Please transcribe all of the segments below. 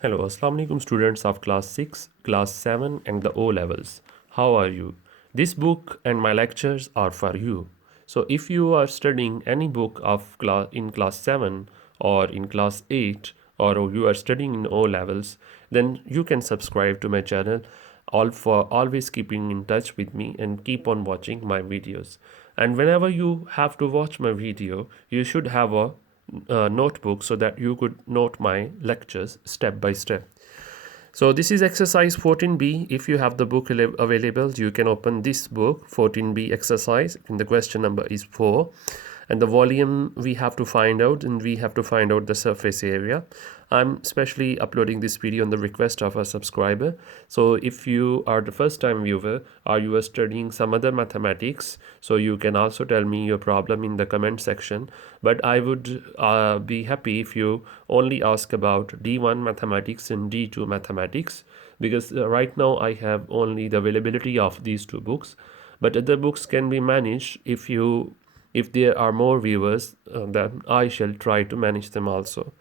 Hello, Assalamu alaikum students of class 6, class 7 and the O levels. How are you? This book and my lectures are for you. So if you are studying any book of class 7 or in class 8 or you are studying in O levels, then you can subscribe to my channel all for always keeping in touch with me and keep on watching my videos. And whenever you have to watch my video, you should have a notebook so that you could note my lectures step by step. So this is exercise 14b. If you have the book available, you can open this book 14b exercise and the question number is 4 and the volume we have to find out, and we have to find out the surface area. I'm specially uploading this video on the request of a subscriber. So if you are the first time viewer or you are studying some other mathematics, so you can also tell me your problem in the comment section. But I would be happy if you only ask about D1 mathematics and D2 mathematics, because right now I have only the availability of these two books, but other books can be managed. If there are more viewers, then I shall try to manage them also.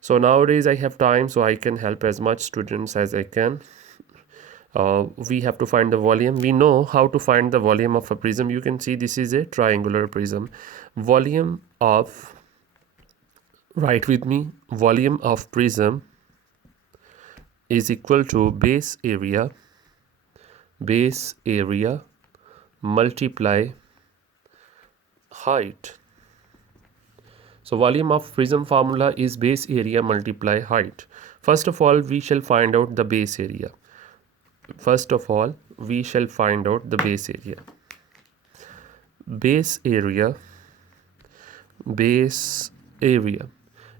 So nowadays I have time, so I can help as much students as I can. We have to find the volume. We know how to find the volume of a prism. You can see this is a triangular prism. Volume of, write with me, volume of prism is equal to base area multiply height. So volume of prism formula is base area multiply height. First of all, we shall find out the base area. Base area.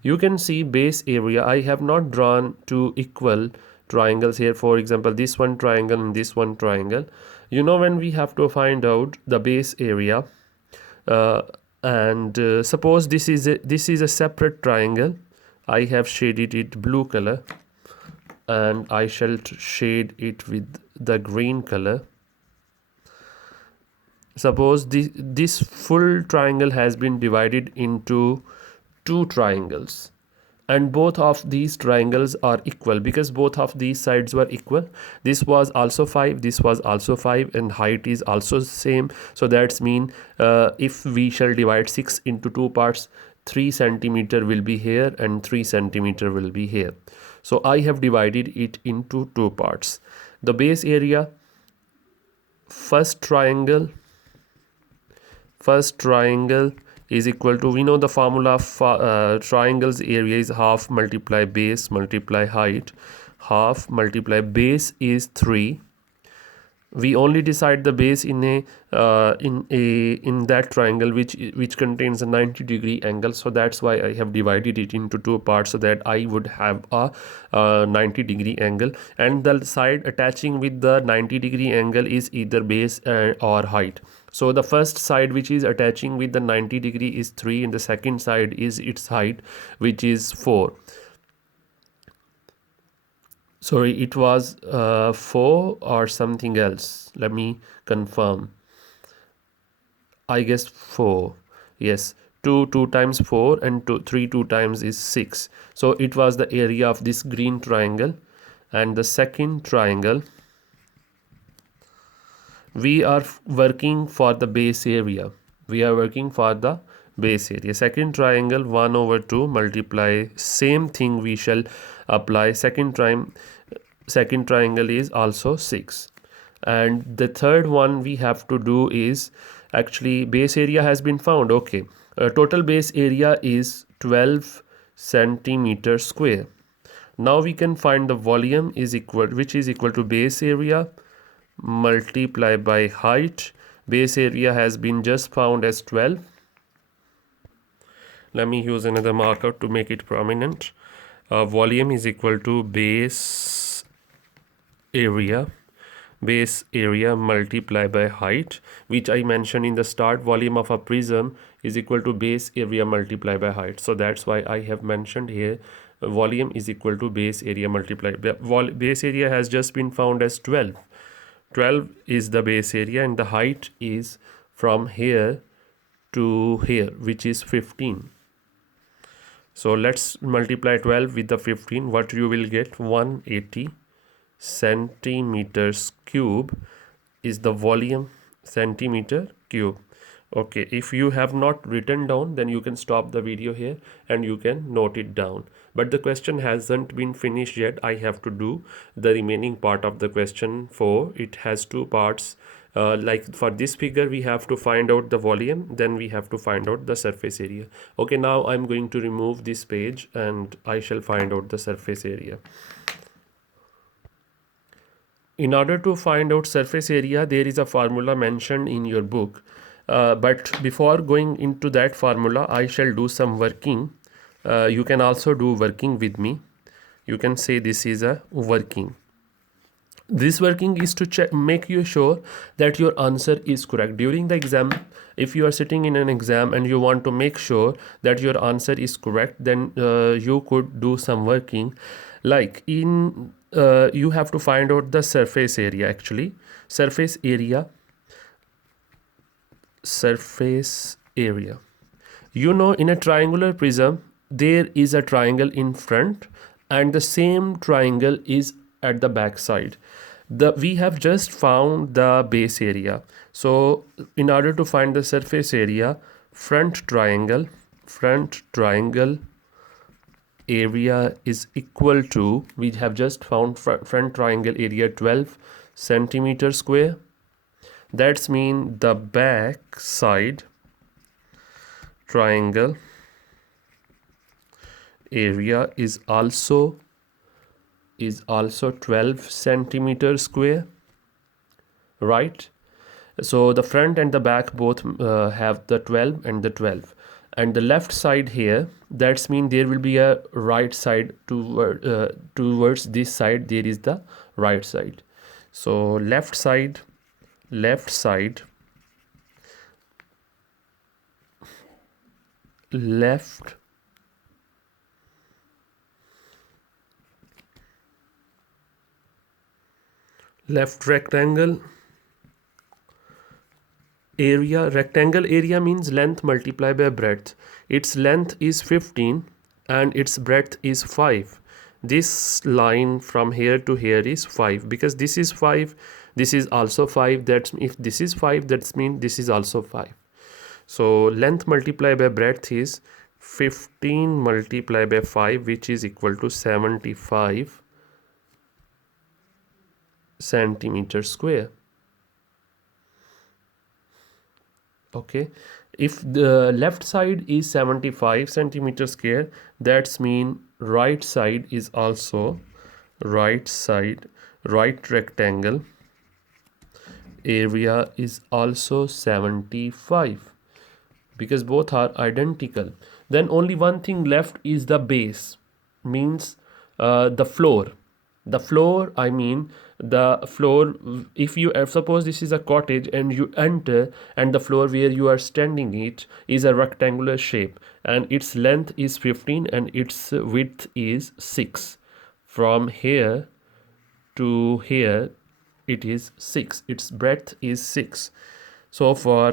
You can see base area. I have not drawn two equal triangles here. For example, this one triangle and this one triangle. You know, when we have to find out the base area, suppose this is a separate triangle. I have shaded it blue color and I shall shade it with the green color. Suppose this full triangle has been divided into two triangles, and both of these triangles are equal because both of these sides were equal. This was also 5, this was also 5, and height is also same. So that's mean if we shall divide 6 into two parts, 3 centimeter will be here and 3 centimeter will be here. So I have divided it into two parts. The base area, first triangle is equal to, we know the formula of triangles area is half multiply base multiply height. Half multiply base is 3. We only decide the base in that triangle which contains a 90-degree angle. So that's why I have divided it into two parts, so that I would have a 90-degree angle, and the side attaching with the 90-degree angle is either base or height. So the first side which is attaching with the 90 degree is 3, and the second side is its height, which is 4. Sorry, it was 4 or something else. Let me confirm. I guess 4. Yes, 2 times 4 and 2 times is 6. So it was the area of this green triangle. And the second triangle, we are working for the base area. Second triangle, 1/2 multiply, same thing we shall apply. Second triangle is also 6. And the third one we have to do is, actually base area has been found. Okay, total base area is 12 centimeter square. Now we can find the volume which is equal to base area multiply by height. Base area has been just found as 12. Let me use another marker to make it prominent. Volume is equal to base area multiply by height, which I mentioned in the start. Volume of a prism is equal to base area multiply by height. So that's why I have mentioned here volume is equal to base area multiply by base area has just been found as 12. 12 is the base area, and the height is from here to here, which is 15. So let's multiply 12 with the 15. What you will get? 180 centimeters cube is the volume, centimeter cube. Okay, if you have not written down, then you can stop the video here and you can note it down. But the question hasn't been finished yet. I have to do the remaining part of the question. For it has two parts. Like for this figure, we have to find out the volume, then we have to find out the surface area. Okay, now I'm going to remove this page and I shall find out the surface area. In order to find out surface area, there is a formula mentioned in your book. But before going into that formula, I shall do some working. You can also do working with me. You can say this is a working. This working is to check, make you sure that your answer is correct. During the exam, if you are sitting in an exam and you want to make sure that your answer is correct, then you could do some working. Like you have to find out the surface area actually. Surface area. You know, in a triangular prism, there is a triangle in front and the same triangle is at the back side. We have just found the base area. So in order to find the surface area, front triangle area is equal to, we have just found front triangle area 12 centimeter square. That's mean the back side triangle area is also 12 centimeter square, right? So the front and the back both have the 12 and the 12, and the left side here, that's mean there will be a right side towards this side, there is the right side. So left side left rectangle area. Rectangle area means length multiplied by breadth. Its length is 15 and its breadth is 5. This line from here to here is 5, because this is 5, this is also 5. That's if this is 5, that's mean this is also 5. So length multiplied by breadth is 15 multiplied by 5, which is equal to 75 centimeter square. Okay, if the left side is 75 centimeter square, that's mean right side is also right rectangle area is also 75, because both are identical. Then only one thing left is the base, means the floor. I mean the floor. If you suppose this is a cottage and you enter, and the floor where you are standing it is a rectangular shape, and its length is 15 and its width is 6. From here to here it is 6, its breadth is 6. So for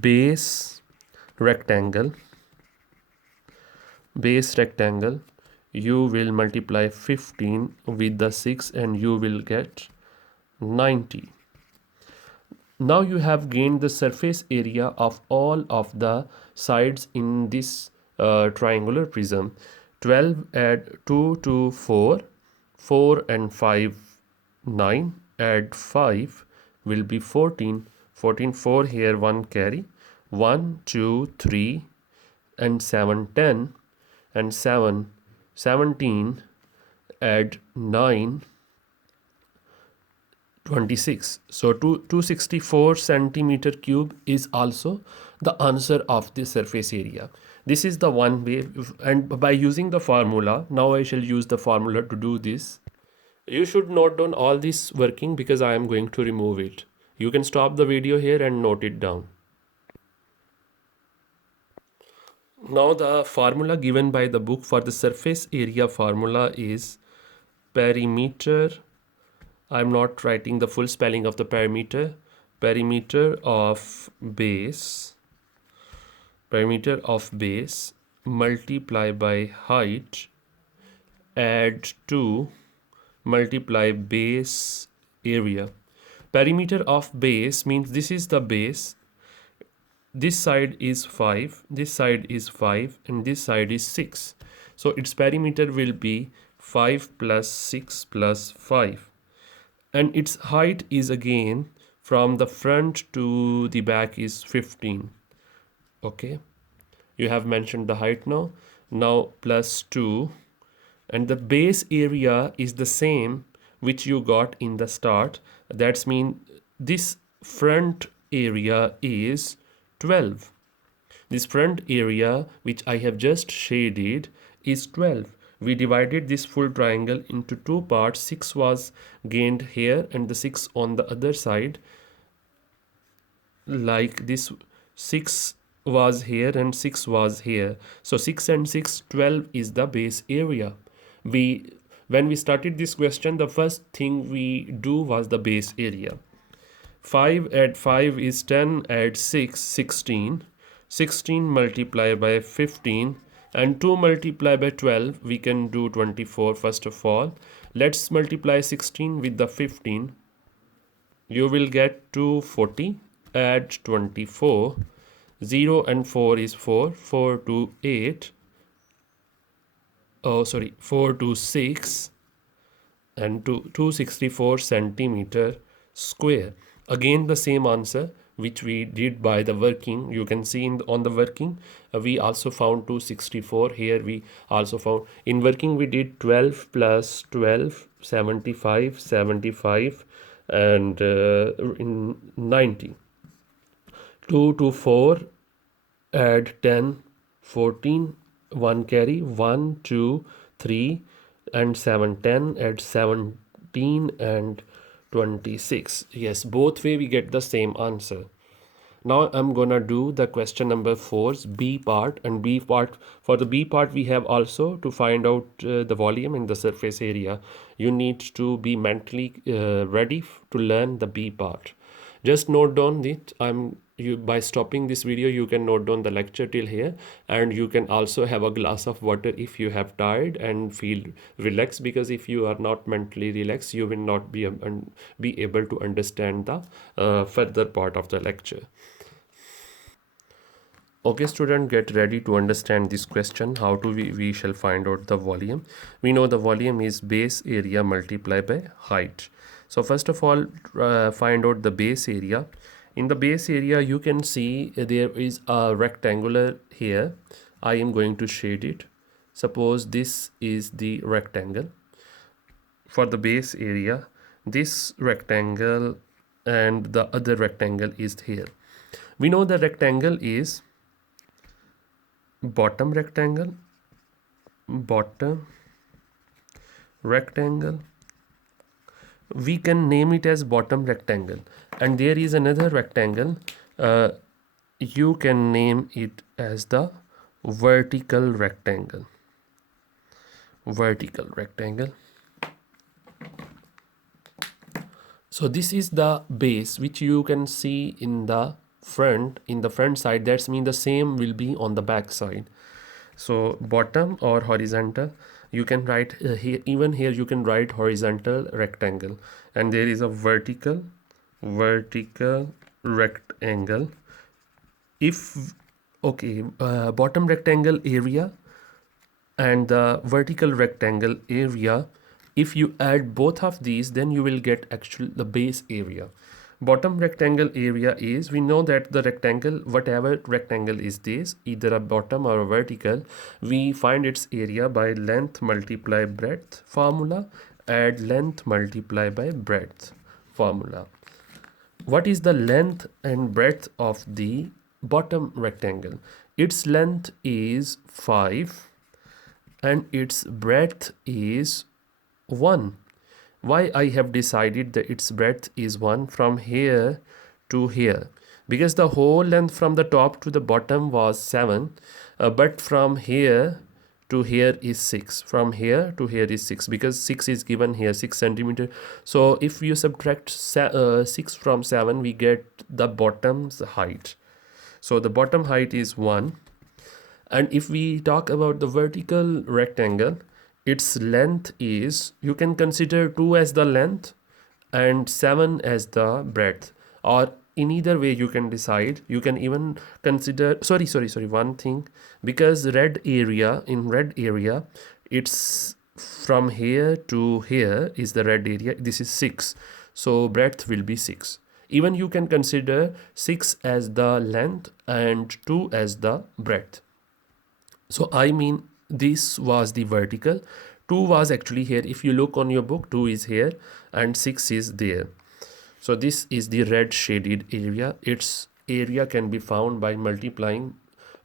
base rectangle you will multiply 15 with the 6 and you will get 90. Now you have gained the surface area of all of the sides in this triangular prism. 12 add 2 to 4, 4 and 5 9, add 5 will be 14, 14 4 here 1 carry, 1 2 3 and 7 10, and 7 17, add 9 26. So 264 centimeter cube is also the answer of the surface area. This is the one way, and by using the formula, now I shall use the formula to do this. You should note down all this working because I am going to remove it. You can stop the video here and note it down. Now the formula given by the book for the surface area formula is perimeter. I'm not writing the full spelling of the perimeter. Perimeter of base multiply by height, add 2, multiply base area. Perimeter of base means this is the base, this side is 5, this side is 5, and this side is 6. So its perimeter will be 5 plus 6 plus 5. And its height is again from the front to the back is 15. Okay, you have mentioned the height now. Now plus 2, and the base area is the same which you got in the start. That's mean this front area is 12. This front area which I have just shaded is 12. We divided this full triangle into two parts. 6 was gained here and the 6 on the other side. Like this, 6 was here and 6 was here. So 6 and 6, 12 is the base area. When we started this question, the first thing we do was the base area. 5 add 5 is 10, add 6, 16. 16 multiply by 15 and 2 multiply by 12, we can do 24 first of all. Let's multiply 16 with the 15. You will get 240, add 24. 0 and 4 is 4, 4 to 8. Oh, sorry, 4 to 6 and 264 centimeter square. Again the same answer which we did by the working. You can see on the working we also found 264. Here we also found in working we did 12 plus 12, 75, 75 and in 90. 2 to 4, add 10, 14, 1 carry, 1, 2, 3 and 7, 10, add 17 and 26. Yes, both way we get the same answer. Now I'm gonna do the question number 4's B part, and B part, for the B part we have also to find out the volume and the surface area. You need to be mentally ready to learn the B part. Just note down it. By stopping this video you can note down the lecture till here, and you can also have a glass of water if you have tired and feel relaxed, because if you are not mentally relaxed you will not be able to understand the further part of the lecture. Okay student, get ready to understand this question. How do we shall find out the volume? We know the volume is base area multiplied by height. So first of all, find out the base area. In the base area you can see there is a rectangular here. I am going to shade it. Suppose this is the rectangle. For the base area, this rectangle and the other rectangle is here. We know the rectangle is bottom rectangle, we can name it as bottom rectangle, and there is another rectangle, you can name it as the vertical rectangle. So this is the base which you can see in the front side. That's mean the same will be on the back side. So bottom or horizontal, you can write here, even here you can write horizontal rectangle, and there is a vertical rectangle. If bottom rectangle area and the vertical rectangle area, if you add both of these, then you will get actually the base area. Bottom rectangle area is, we know that the rectangle, whatever rectangle is this, either a bottom or a vertical, we find its area by length multiply breadth formula. Add length multiply by breadth formula. What is the length and breadth of the bottom rectangle? Its length is 5 and its breadth is 1. Why I have decided that its breadth is 1 from here to here? Because the whole length from the top to the bottom was 7, but from here to here is 6. From here to here is 6, because 6 is given here, 6 centimeter. So if you subtract 6 from 7, we get the bottom's height. So the bottom height is 1. And if we talk about the vertical rectangle, its length is, you can consider 2 as the length and 7 as the breadth, or in either way you can decide. You can even consider, sorry, one thing, because red area, it's from here to here is the red area, this is 6, so breadth will be 6. Even you can consider 6 as the length and 2 as the breadth. So I mean, this was the vertical, 2 was actually here. If you look on your book, 2 is here and 6 is there. So this is the red shaded area. Its area can be found by multiplying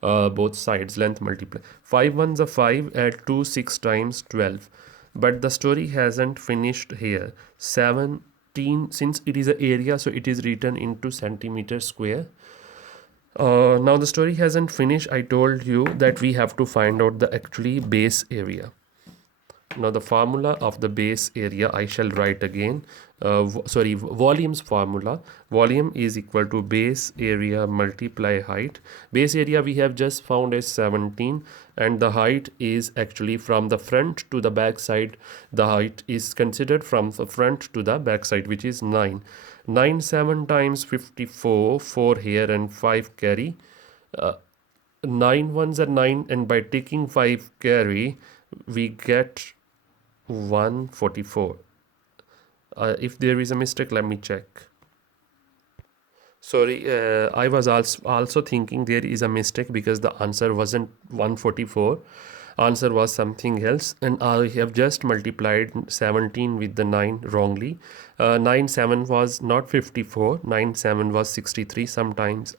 both sides, length multiply. 5 ones are 5, add 2, 6 times 12. But the story hasn't finished here. 17, since it is an area, so it is written into centimeter square. Now the story hasn't finished. I told you that we have to find out the actually base area. Now the formula of the base area I shall write again. Volume's formula. Volume is equal to base area multiply height. Base area we have just found as 17, and the height is actually from the front to the back side. The height is considered from the front to the back side, which is 9. 9 7 times 54, 4 here and 5 carry. 9 ones are 9, and by taking 5 carry we get 144. If there is a mistake, let me check. Sorry, I was also thinking there is a mistake, because the answer wasn't 144. Answer was something else, and I have just multiplied 17 with the 9 wrongly. 9 7 was not 54, 9 7 was 63. Sometimes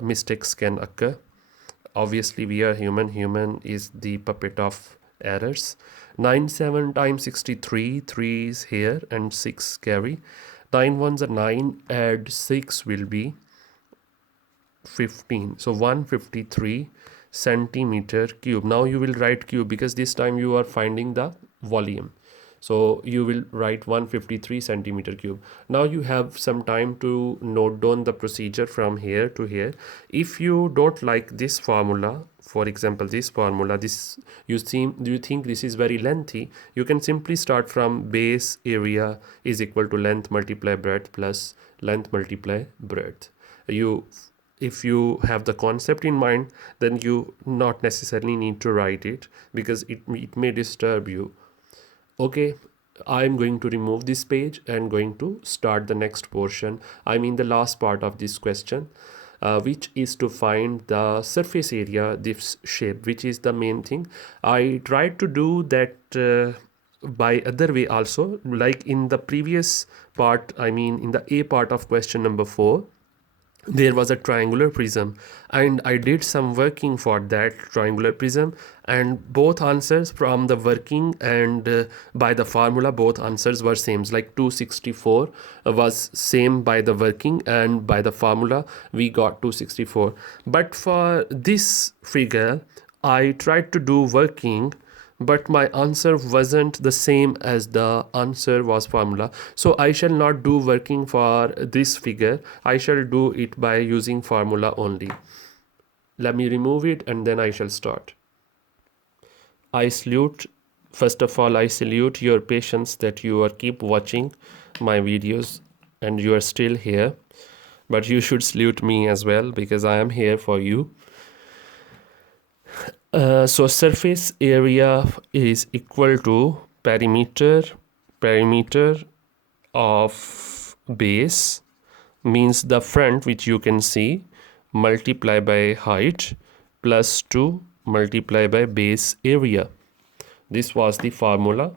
mistakes can occur. Obviously we are human is the puppet of errors. 9 7 times 63, 3 is here and 6 carry. 9 ones are 9, add 6 will be 15, so 153 centimeter cube. Now you will write cube, because this time you are finding the volume, so you will write 153 centimeter cube. Now you have some time to note down the procedure from here to here. If you don't like this formula, for example this formula, you think this is very lengthy, you can simply start from base area is equal to length multiply breadth plus length multiply breadth. If you have the concept in mind, then you not necessarily need to write it, because it may disturb you. Okay, I'm going to remove this page and going to start the next portion. I mean the last part of this question, which is to find the surface area, this shape, which is the main thing. I tried to do that by other way also, like in the previous part, I mean in the A part of question number 4. There was a triangular prism, and I did some working for that triangular prism, and both answers from the working and by the formula, both answers were same. Like 264 was same by the working, and by the formula we got 264. But for this figure I tried to do working, but my answer wasn't the same as the answer was formula. So I shall not do working for this figure. I shall do it by using formula only. Let me remove it and then I shall start. First of all, I salute your patience that you are keep watching my videos and you are still here. But you should salute me as well, because I am here for you. So surface area is equal to perimeter of base, means the front which you can see, multiply by height plus 2 multiply by base area. This was the formula.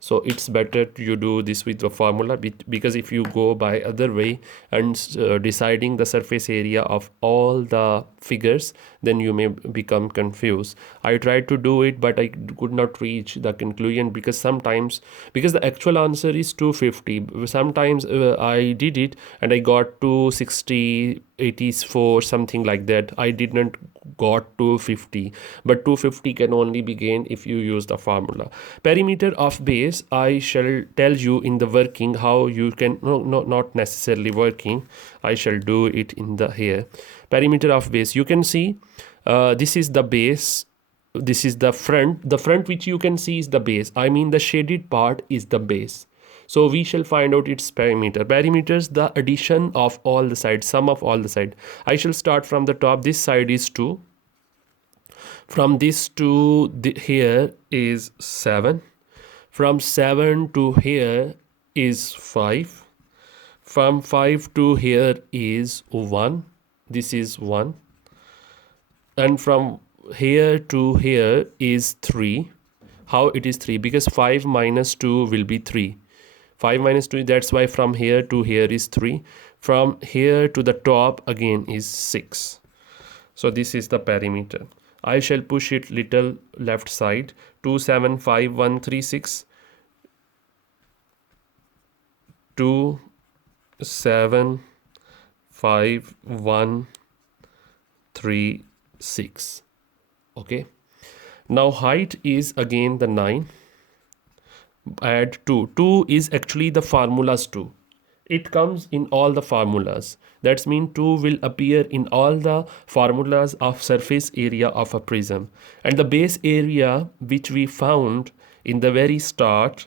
So it's better you do this with the formula, because if you go by other way and deciding the surface area of all the figures, then you may become confused. I tried to do it, but I could not reach the conclusion, because the actual answer is 250. Sometimes I did it and I got 260, 84, something like that. I did not got 250, but 250 can only be gained if you use the formula. Perimeter of base base, I shall tell you in the working how you can, no, not necessarily working, I shall do it in the here. Perimeter of base, you can see this is the base, this is the front which you can see is the base. I mean the shaded part is the base. So we shall find out its perimeter. Perimeters, the addition of all the sides, sum of all the sides. I shall start from the top. This side is 2. From this to here is 7. From 7 to here is 5. From 5 to here is 1. This is 1. And from here to here is 3. How it is 3? Because 5 minus 2 will be 3. 5 minus 2, that's why from here to here is 3. From here to the top again is 6. So this is the perimeter. I shall push it little left side. 2, 7, 5, 1, 3, 6. 2, 7, 5, 1, 3, 6. Okay. Now height is again the 9. Add 2. 2 is actually the formulas 2. It comes in all the formulas. That means 2 will appear in all the formulas of surface area of a prism. And the base area which we found in the very start,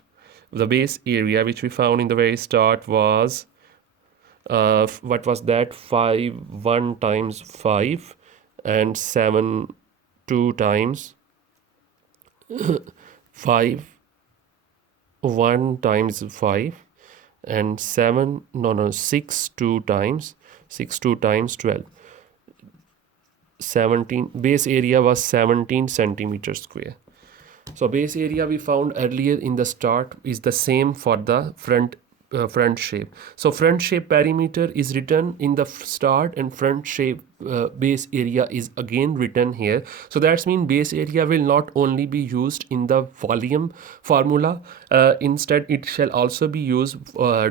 was what was that? 5 1 times 5 and 7 2 times 5 1 times 5 and 6 2 times 12. 17. Base area was 17 centimeters square. So base area we found earlier in the start is the same for the front shape. So front shape perimeter is written in the start, and front shape base area is again written here. So that means base area will not only be used in the volume formula, instead it shall also be used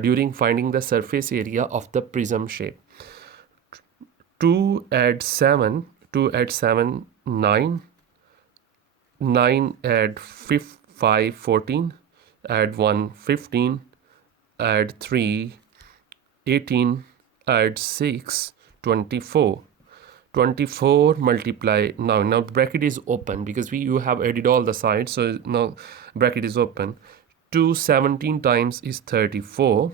during finding the surface area of the prism shape. 2 add 7, 9. 9 add 5, 14. Add 1, 15. Add 3, 18. Add 6, 24. 24 multiply, now bracket is open because you have added all the sides, so now bracket is open. 2 17 times is 34.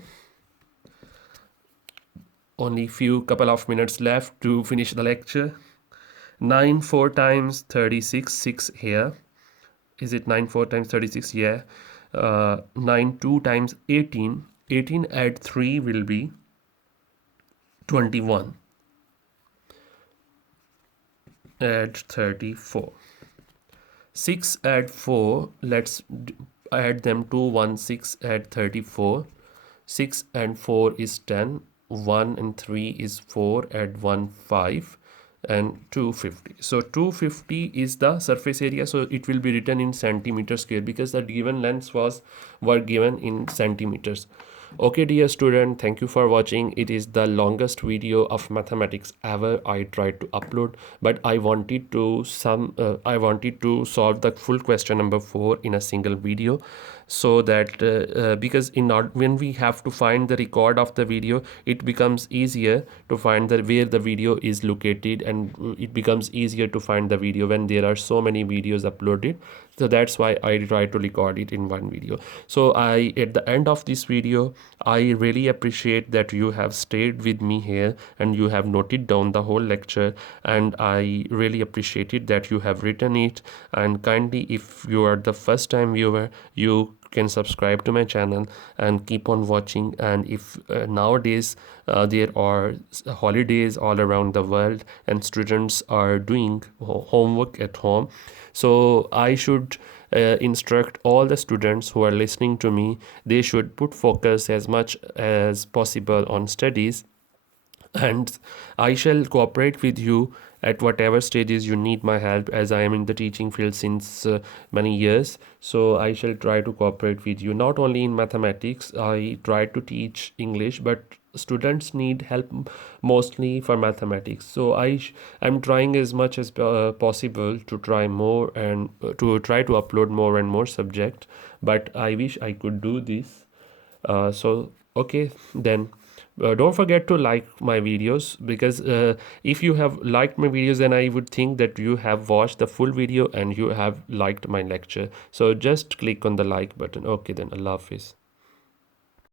Only couple of minutes left to finish the lecture. 9 4 times 36, 6 here. Is it 9 4 times 36? Yeah. 9 2 times 18. 18 add 3 will be 21. Add 34. 6 add 4. Let's add them. 2 1 6 add 34. 6 and 4 is 10. 1 and 3 is 4. Add 1 5. And 250. So 250 is the surface area, so it will be written in centimeter square because the given lengths were given in centimeters. Okay, dear student, thank you for watching. It is the longest video of mathematics ever I tried to upload, but I wanted to solve the full question number 4 in a single video, so that because when we have to find the record of the video, it becomes easier to find where the video is located, and it becomes easier to find the video when there are so many videos uploaded. So that's why I try to record it in one video. So at the end of this video, I really appreciate that you have stayed with me here and you have noted down the whole lecture, and I really appreciate it that you have written it. And kindly, if you are the first time viewer, you can subscribe to my channel and keep on watching. And if nowadays there are holidays all around the world and students are doing homework at home, so I should instruct all the students who are listening to me, they should put focus as much as possible on studies, and I shall cooperate with you at whatever stages you need my help, as I am in the teaching field since many years. So I shall try to cooperate with you, not only in mathematics. I try to teach English, but students need help mostly for mathematics. So I'm trying as much as possible to try more and to try to upload more and more subject, but I wish I could do this. So okay, then don't forget to like my videos, because if you have liked my videos, then I would think that you have watched the full video and you have liked my lecture. So just click on the like button. Okay, then Allah Hafiz.